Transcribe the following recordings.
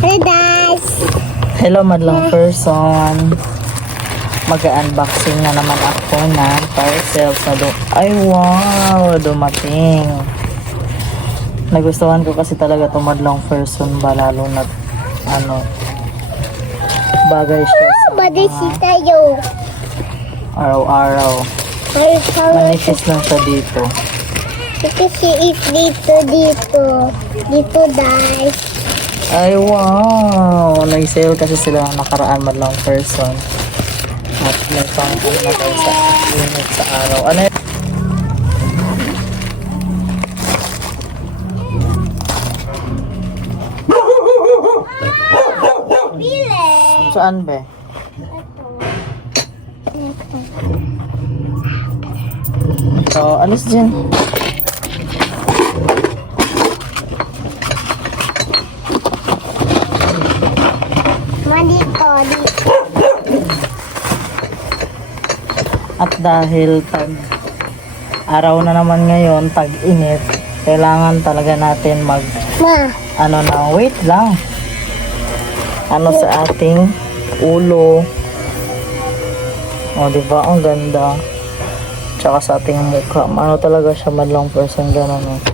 Hey guys! Hello madlang person. Mag-unboxing na naman ako ng parcel sa ay wow, dumating. Nagustuhan ko kasi talaga itong madlang person ba, lalo na bagay siya sa Madisi tayo. araw-araw. Manipis lang siya dito. Kasi is dito guys. Ay wow, nag-sale kasi sila nakaraan madlang person. At may pang na tayo sa unit sa araw. Ano yun? Saan be? So, alis dyan. Dito. At dahil tag araw na naman ngayon, tag-init, kailangan talaga natin mag wait lang. Sa ating ulo. O, diba? Ang ganda. Tsaka sa ating mukha. Talaga siya madlang person gano'n.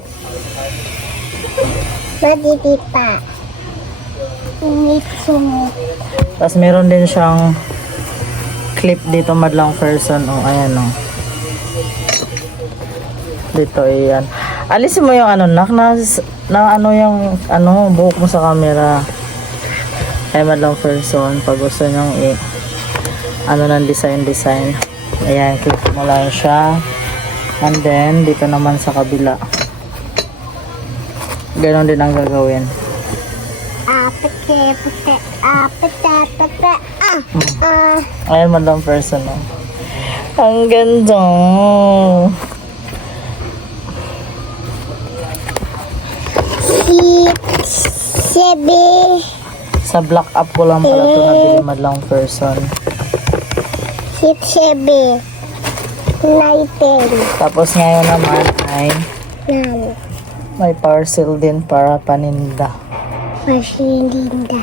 Maditi pa. Initsumi. Tapos meron din siyang clip dito madlang person. O, ayan o. Dito, ayan. Alisin mo yung nak yung buhok mo sa camera. Ay madlang person. Pag gusto nyong ng design. Ayan, click mo lang siya. And then, dito naman sa kabila. Ganon din ang gagawin. Ayan, madlang person. Ang ganda. Sa black up ko lang pala ito nabili madlang person. Sebe. Lighten. Tapos ngayon naman ay may parcel din para paninda. Paninda.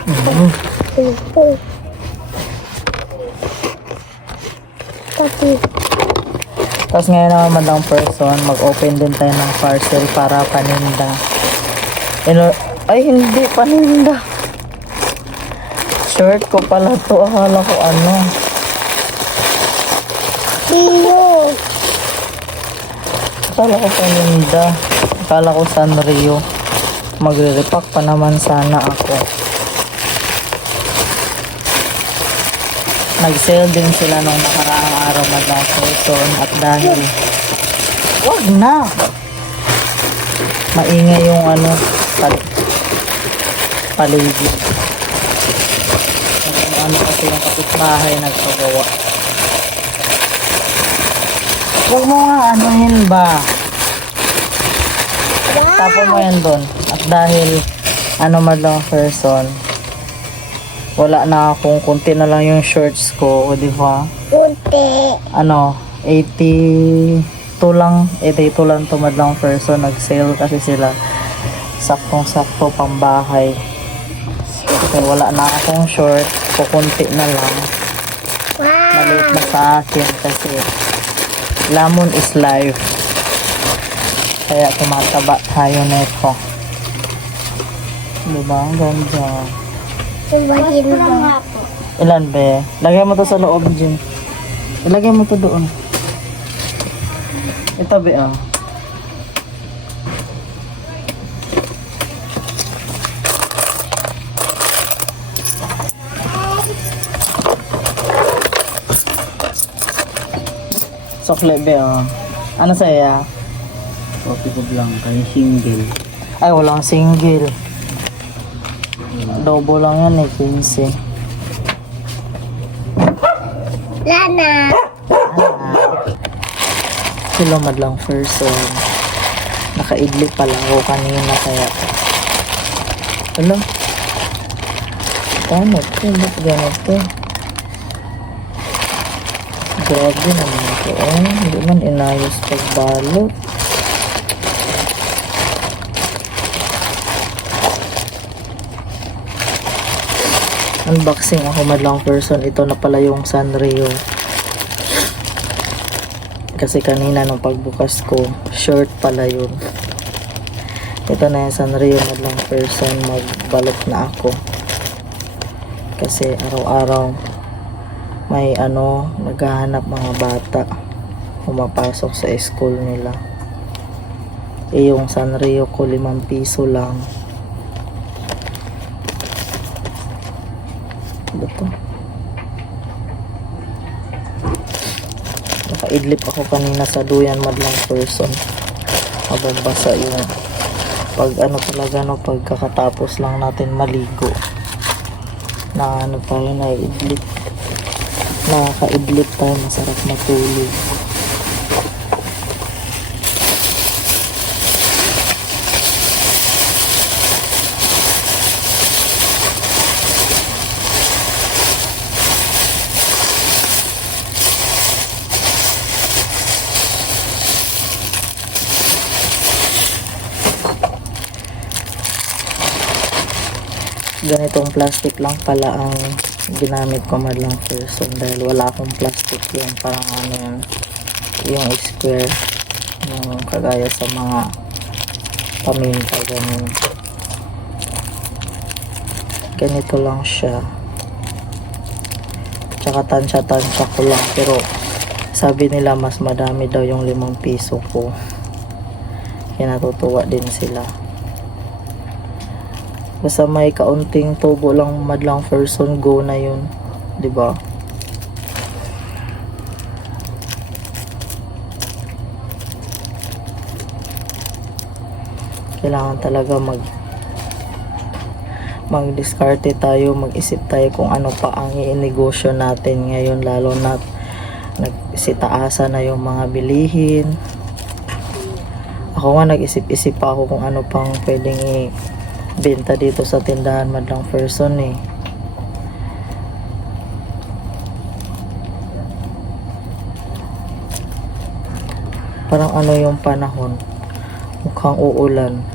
Tapos ngayon naman madlang person, mag-open din tayo ng parcel para paninda. Ay, hindi paninda. Shirt ko pala to. Akala ko Iyo. Akala ko paninda. Akala ko Sanrio. Magre-repack pa naman sana ako. Nag-sale din sila nung nakaraang araw madlang person. At dahil wag na, maingay yung paligid. Kasi yung kapitbahay nagpagawa. Huwag mo nga ba? Tapon mo yan doon. At dahil madlang person, wala na akong, kunti na lang yung shorts ko, o diba? Kunti. 82 lang to madlang person. Nag-sale kasi sila. Saktong-sakto pambahay. Kasi wala na akong short, kukunti na lang. Maliit na sa akin kasi lamon is life. Kaya tumataba tayo nito. Diba? Ang ganda. Ilan be? Lagay mo to sa loob, Jin. Ilagay mo to doon. Ito be, Sokle be, ano saya? Kopi ko lang, kaya single. Ay, walang single. Double lang yan 15. Lana. Hello madlang person. Nakaidli pala ako kanina kaya. Hello? Paano ito? Ba't ganito? Grabe naman ito. Hindi man inayos pagbalot. Unboxing ako madlang person. Ito na pala yung Sanrio. Kasi kanina nung pagbukas ko, short pala yun. Ito na yung Sanrio madlang person. Magbalot na ako. Kasi araw-araw may naghahanap mga bata. Pumapasok sa school nila. Yung Sanrio ko 5 piso lang. Ito. Nakaidlip ako kanina sa duyan madlang person. Mababasa yung pagkakatapos lang natin maligo. Tayo naiidlip. Nakakaidlip tayo, masarap matulog. Ganitong plastic lang pala ang ginamit ko madlang person dahil wala akong plastic yung parang yung square yung kagaya sa mga paminta ganito lang siya, tsaka tansya ko lang, pero sabi nila mas madami daw yung 5 piso ko, kaya natutuwa din sila. Basta may kaunting tubo lang madlang person, go na yun, di ba? Kailangan talaga mag-discarte tayo, mag-isip tayo kung ano pa ang i-negosyo natin ngayon, lalo na nagsitaasa na yung mga bilihin. Ako nga nag-isip-isip pa ako kung ano pang pwedeng benta dito sa tindahan madlang person eh. Parang yung panahon, mukhang uulan.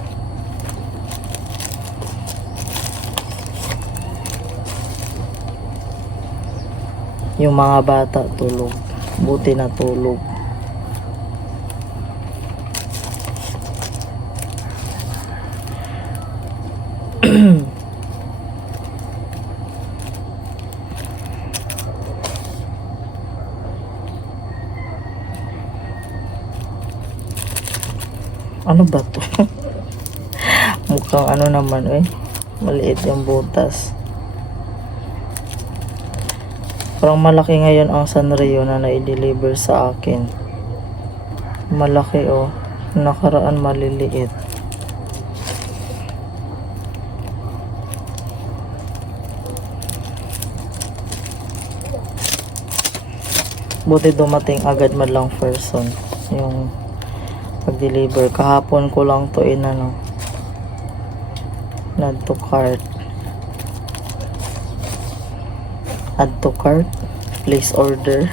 Yung mga bata tulog, buti na tulog. Ano ba to? Mukhang naman maliit yung butas. Parang malaki ngayon ang Sanrio na na-deliver sa akin. Malaki nakaraan maliliit. Buti dumating agad madlang person yung pag-deliver. Kahapon ko lang to add to cart. Add to cart, place order.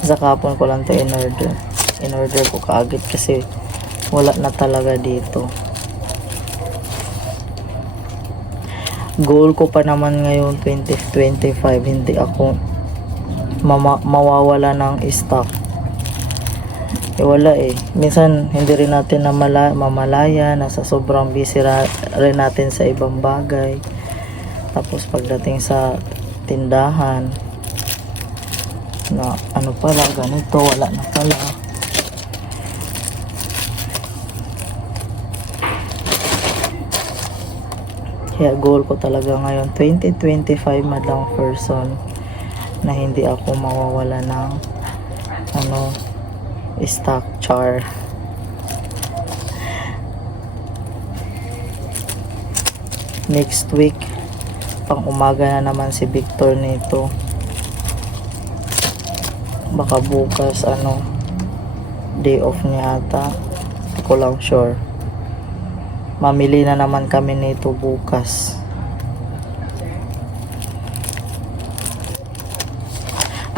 Sa kahapon ko lang to in order ko kaagad kasi wala na talaga dito. Goal ko pa naman ngayon 2025, hindi ako mawawala ng stock. Wala minsan hindi rin natin mamalaya, nasa sobrang busy rin natin sa ibang bagay, tapos pagdating sa tindahan na pala ganito, wala na pala. Kaya goal ko talaga ngayon 2025 madlang person na hindi ako mawawala ng stock char. Next week pang umaga na naman si Victor nito. Baka bukas day off niya ata, hindi ko lang sure. Mamili na naman kami nito bukas.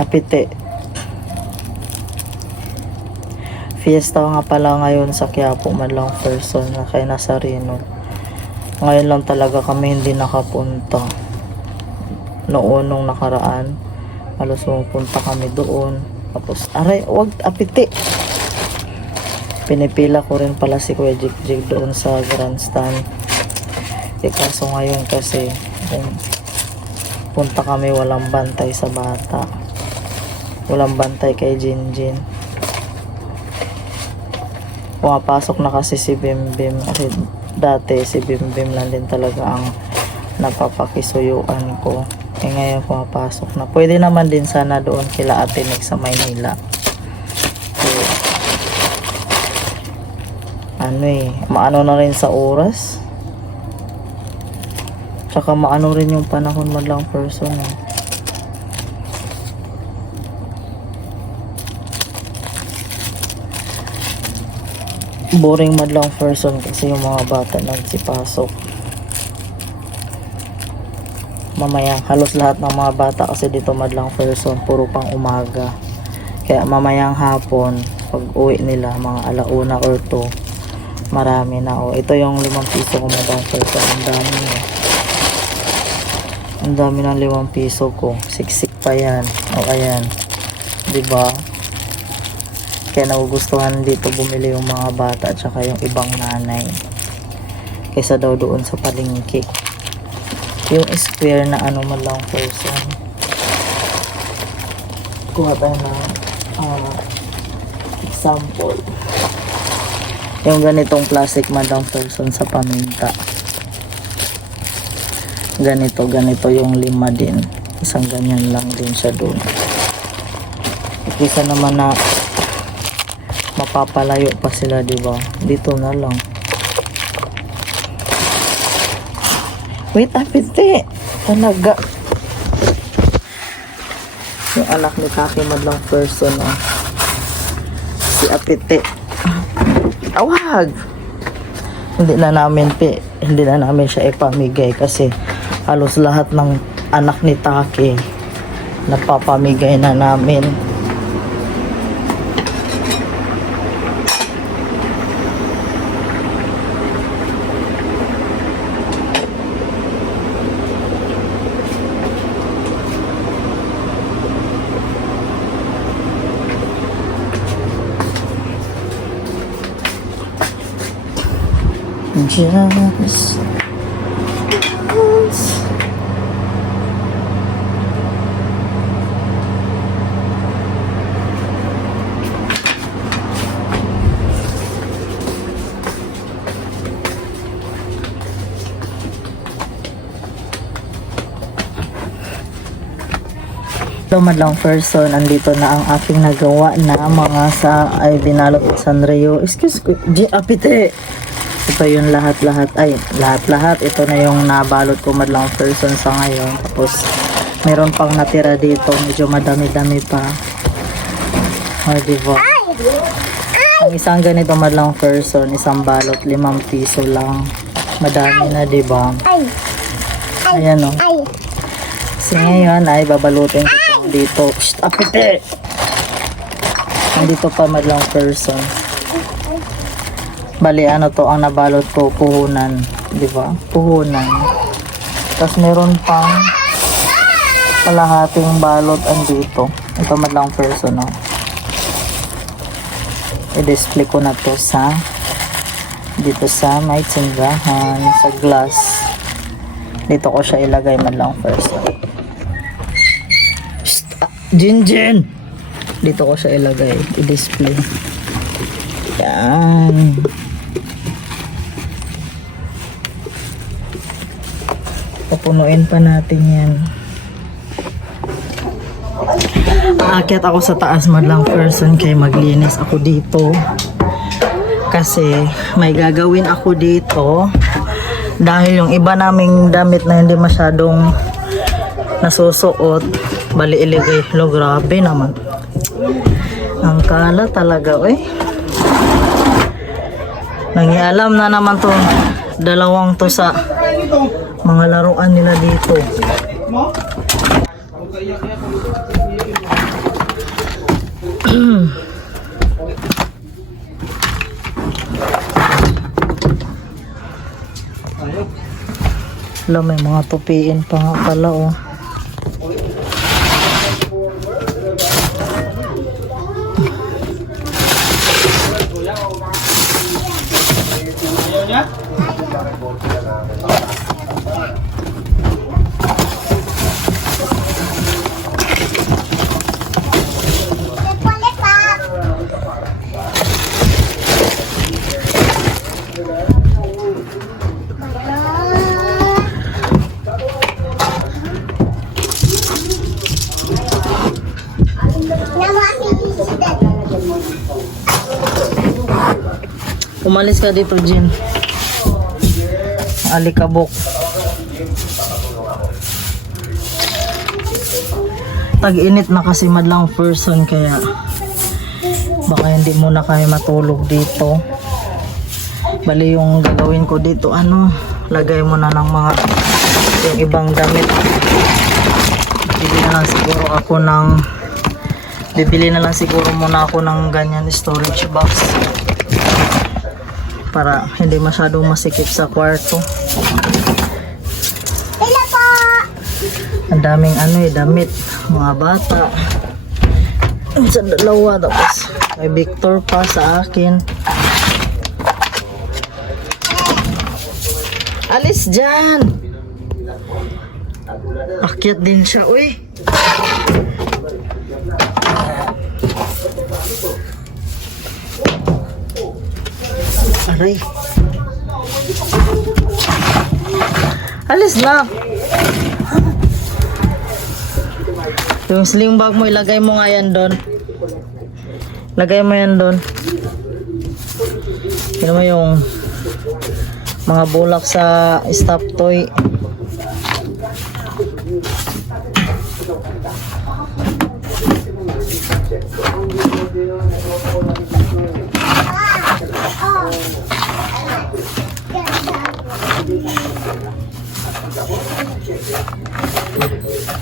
Apite. Fiesta nga pala ngayon sa Quiapo madlang person na kay Nazareno. Ngayon lang talaga kami hindi nakapunta. noon nung nakaraan. Halos pumunta kami doon. Tapos, aray, wag apiti. Pinipila ko rin pala si Kuya Jigjig doon sa grandstand. Kaso ngayon kasi, punta kami, walang bantay sa bata. Walang bantay kay Jinjin. Pumapasok na kasi si Bimbim. Kasi dati si Bimbim lang din talaga ang napapakisuyuan ko. Ngayon pumapasok na. Pwede naman din sana doon kila Ate Nick sa Maynila. So, maano na rin sa oras. Tsaka maano rin yung panahon madlang person. Boring madlang person kasi yung mga bata nagsipasok. Mamaya, halos lahat ng mga bata kasi dito madlang person, puro pang umaga. Kaya mamayang hapon, pag uwi nila, mga alauna or 2, marami na. O, ito yung 5 piso ko madlang person. Ang dami na. Ang dami ng 5 piso ko. Siksik pa yan. O, ayan. Diba? Kaya nagugustuhan dito bumili yung mga bata at saka yung ibang nanay. Kaysa daw doon sa palengke. Yung square na man lang person. Kuha tayo ng example. Yung ganitong plastic madlang person sa paminta. Ganito yung 5 din. Isang ganyan lang din siya doon. Isa naman na mapapalayo pa sila, diba? Dito na lang. Wait, apiti. Talaga. Yung anak ni Kaki madlang person, si apiti. Awag! Hindi na namin siya ipamigay kasi halos lahat ng anak ni Taki napapamigay na namin. Just once. Madlang person, andito na ang aking nagawa na mga sa ay binalot sa Sanrio. Excuse ko, apite. Ito yung lahat-lahat. Ito na yung nabalot ko madlang person sa ngayon. Tapos, meron pang natira dito. Medyo madami-dami pa. Diba? Ang isang ganito madlang person, isang balot, 5 piso lang. Madami na, diba? Ayan, o. Kasi ngayon ay babalutin ko dito. Shh, apite! Nandito pa madlang person. Bali, to ang nabalot ko, puhunan. Diba? Puhunan. Tapos meron pang kalahating balot andito. Ito madlang person, I-display ko na to dito sa may tsindahan, sa glass. Dito ko siya ilagay madlang person. Jinjin! Dito ko siya ilagay. I-display. Yan. Pupunuin pa natin yan. Aakyat ako sa taas madlang person kay maglinis ako dito. Kasi may gagawin ako dito. Dahil yung iba naming damit na hindi masyadong nasusuot, bali iligay. Lo, grabe naman. Ang kala talaga, nangialam na naman to dalawang to sa mga laruan nila dito. May mga tupiin pa nga pala, Umalis ka dito, Jin. Alikabok. Tag-init na kasi madlang person kaya baka hindi mo na kayo matulog dito. Bali yung gagawin ko dito, lagay mo na ng mga yung ibang damit. Bibili na lang siguro muna ako ng ganyan storage box para hindi masyadong masikip sa kwarto. Hello po! Ang daming damit, mga bata. Sa dalawa, tapos may Victor pa sa akin. Alis dyan! Akyat din siya, uy! Aray! Alis na! Yung sling bag mo, ilagay mo nga yan doon. Lagay mo yan doon. Yun mo yung mga bulak sa stop toy.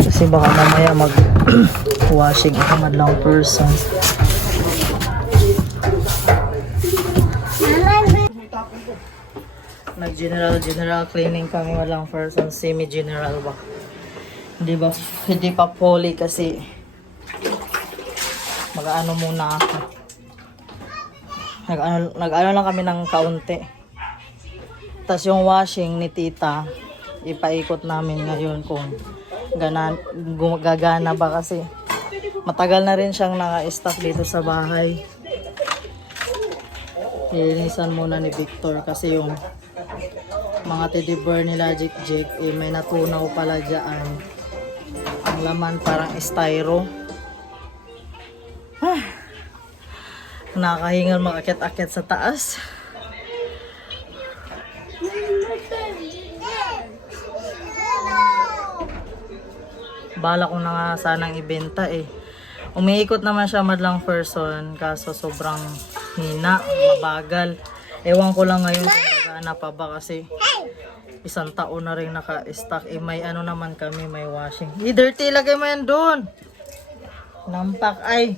Kasi baka mamaya mag-washing ako madlang person. Nag-general cleaning kami madlang person. Semi-general ba? Hindi pa poly kasi mag-ano muna ako. Nag-ano lang kami ng kaunti. Tapos yung washing ni tita, ipaikot namin ngayon kung gagana ba kasi matagal na rin siyang naka-stock dito sa bahay. Nilinisan muna ni Victor kasi yung mga teddy bear nila Jik may natunaw pala dyan. Ang laman parang styro. Nakakahingal makakit-akit sa taas. Bala ko na nga sanang ibenta eh. Umiikot naman siya madlang person kaso sobrang hina, mabagal. Ewan ko lang ngayon kung gagana pa ba kasi isang taon na rin naka-stock. May naman kami, may washing. Dirty, lagay mo yan doon. Nampak ay.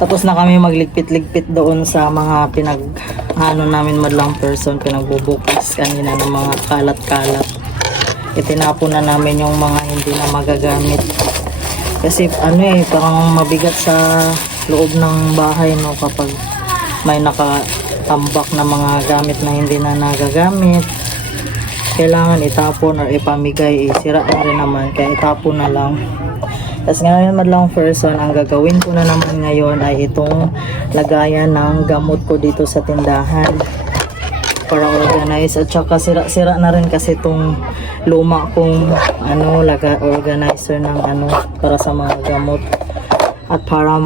Tapos na kami magligpit-ligpit doon sa mga namin madlang person, pinagbubukas kanina ng mga kalat-kalat. Itinapon na namin yung mga hindi na magagamit. Kasi parang mabigat sa loob ng bahay kapag may nakatambak na mga gamit na hindi na nagagamit. Kailangan itapon or ipamigay, sira na rin naman, kaya itapon na lang. Tapos ngayon madlang person, ang gagawin ko na naman ngayon ay itong lagayan ng gamot ko dito sa tindahan para organize. At saka sira-sira na rin kasi itong luma kong organizer ng para sa mga gamot. At para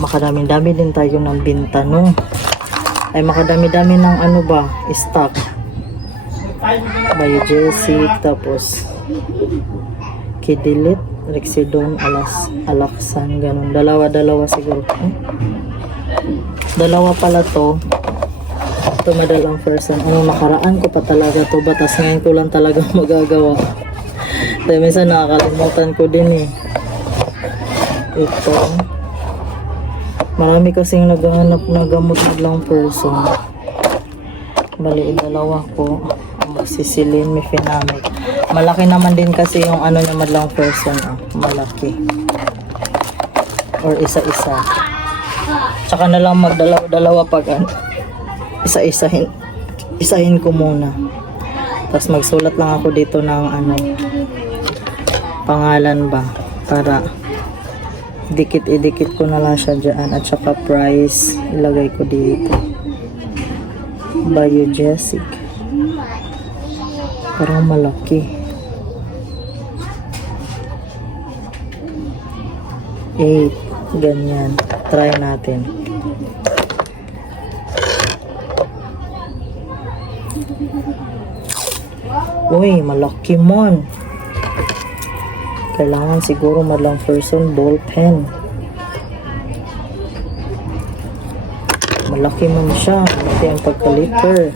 makadami-dami din tayo ng binta ay makadami-dami ng stock. Biogesic, tapos Kidilit, Rexidone, Alaxan, ganun. Dalawa siguro. Dalawa pala to. Ito madalang person. Nakaraan ko pa talaga to. Batas ngayon ko lang talaga magagawa. Dahil minsan nakakalimutan ko din eh. Ito. Marami kasing naghahanap na gamot madalang person. Bali, dalawa ko. Sisilin, Mefenamic. Malaki naman din kasi yung niya madlang person. Malaki. or isa-isa. Tsaka na lang magdalawa-dalawa pag isahin ko muna. Tapos magsulat lang ako dito ng pangalan ba, para idikit ko na lang siya dyan, at saka price ilagay ko dito, Biogesic, parang malaki, 8, ganyan. Try natin. Uy, malaki mon. Kailangan siguro madlang person ball pen. Malaki man siya. Malaki ang pagka-liter.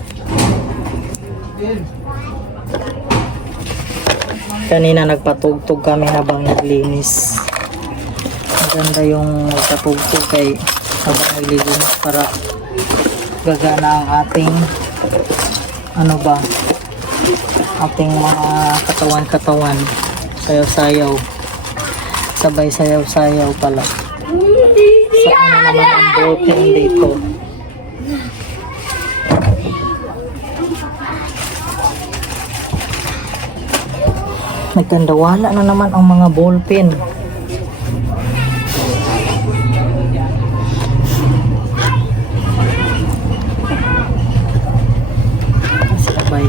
Kanina nagpatugtog kami habang naglinis. Maganda yung nagpatugtog kay habang naglilinis para gagana ang ating ating mga katawan. Sayaw-sayaw. Sabay sayaw-sayaw pala. Saan na naman ang ballpen dito? Nagkandawala na naman ang mga ballpen. Sabay.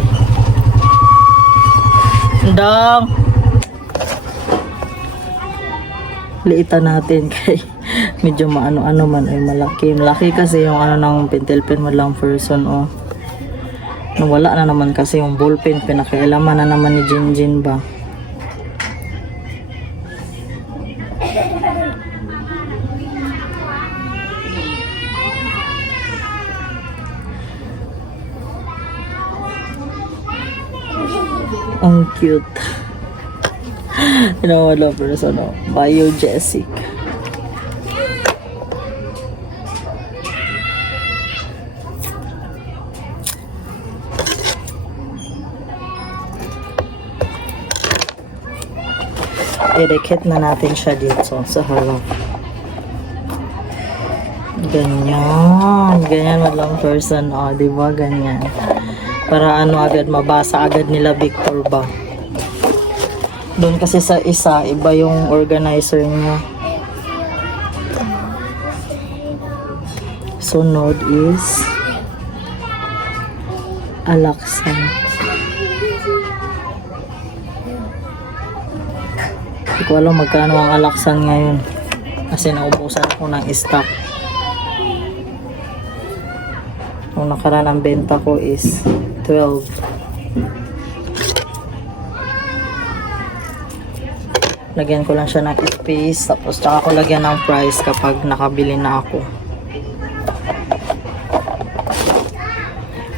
Dang! Liitan natin kay medyo maano-ano man ay malaki kasi yung ng pentel pen mo lang person nawala na naman kasi yung ballpen, pinakailaman na naman ni Jinjin ba. Ang cute. Wala person, Biogesic. I-dikit na natin siya dito sa harap. Ganyan lang person, diba? Ganyan. Para agad mabasa agad nila Victor ba. Doon kasi sa isa, iba yung organizer niya. Sunod is Alaksan. Hindi ko alam magkano ang Alaksan ngayon. Kasi naubusan ako ng stock. Yung nakaraan ang benta ko is 12. Lagyan ko lang siya ng space, tapos tsaka ko lagyan ng price kapag nakabili na ako.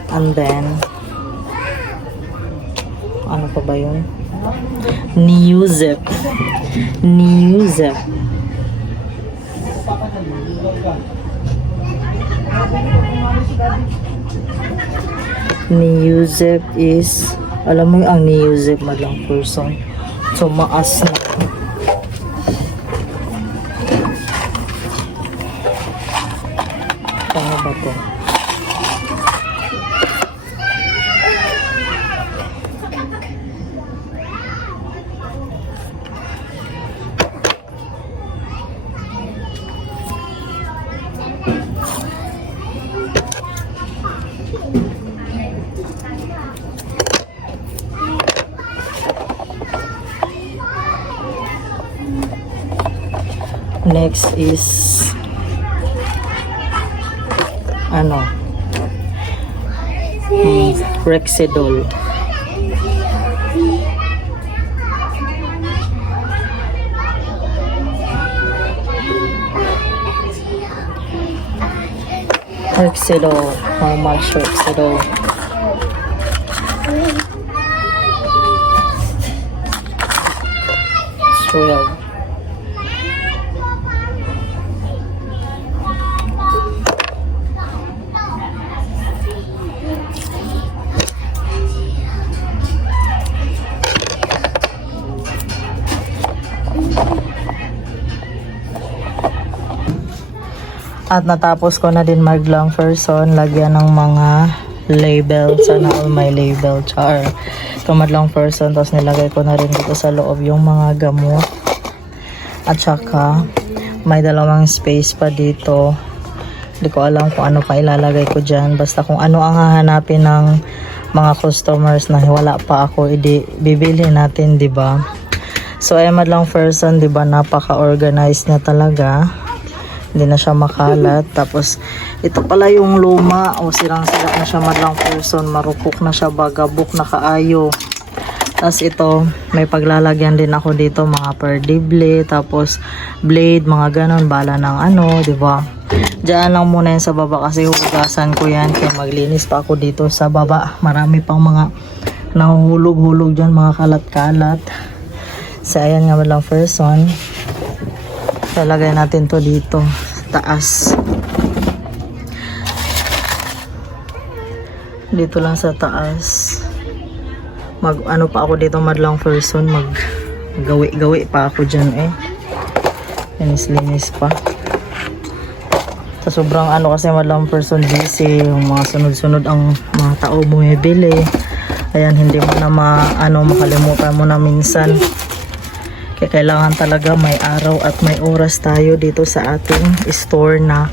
And then ano pa ba yun? Neozip. Neozip is, alam mo yung ang Neozip madlang person. So maas na. Ano ba to? Next is Rexidol. How much Rexidol? It's 12. At natapos ko na din mag-long person, lagyan ng mga label. Sana all may label. Char. Ito madlang person, tapos nilagay ko na rin dito sa loob yung mga gamot. At saka, may dalawang space pa dito. Hindi ko alam kung ano pa ilalagay ko dyan. Basta kung ano ang hahanapin ng mga customers na wala pa ako, bibili natin, di ba? So, ay madlang person, di ba, napaka-organized niya talaga. Hindi na siya makalat. Tapos, ito pala yung luma. O, sirang-sira na siya madlang person. Marupok na siya, bagabok na kaayo. Tapos ito, may paglalagyan din ako dito, mga perdible, tapos blade, mga ganon, bala ng ano, di ba? Diyan lang muna yan sa baba kasi hugasan ko yan. Kaya maglinis pa ako dito sa baba. Marami pang mga nahuhulog-hulog dyan, mga kalat-kalat. So, ayan nga madlang person. Lalagay natin to dito taas, dito lang sa taas. Ano pa ako dito madlang person, gawi pa ako dyan linis pa. Sa sobrang ano kasi madlang person busy, yung mga sunod-sunod ang mga tao bumibili. Ayan, hindi mo na makalimutan mo na minsan. Kaya kailangan talaga may araw at may oras tayo dito sa ating store na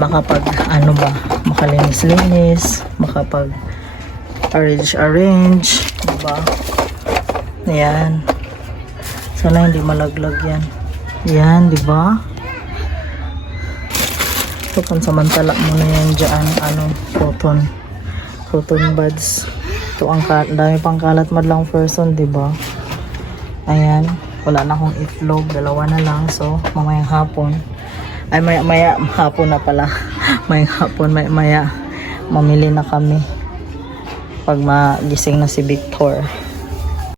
makalinis-linis, arrange, diba? Ayan. Sana hindi malaglag yan. Ayan, diba? Ito, pansamantala muna yan dyan, cotton buds. Ito ang dami pang kalat madlang person, diba? Ayan. Wala na akong itlog, dalawa na lang. So, mamayang hapon. Ay, maya hapon na pala. Mayang hapon, maya mamili na kami. Pag magising na si Victor.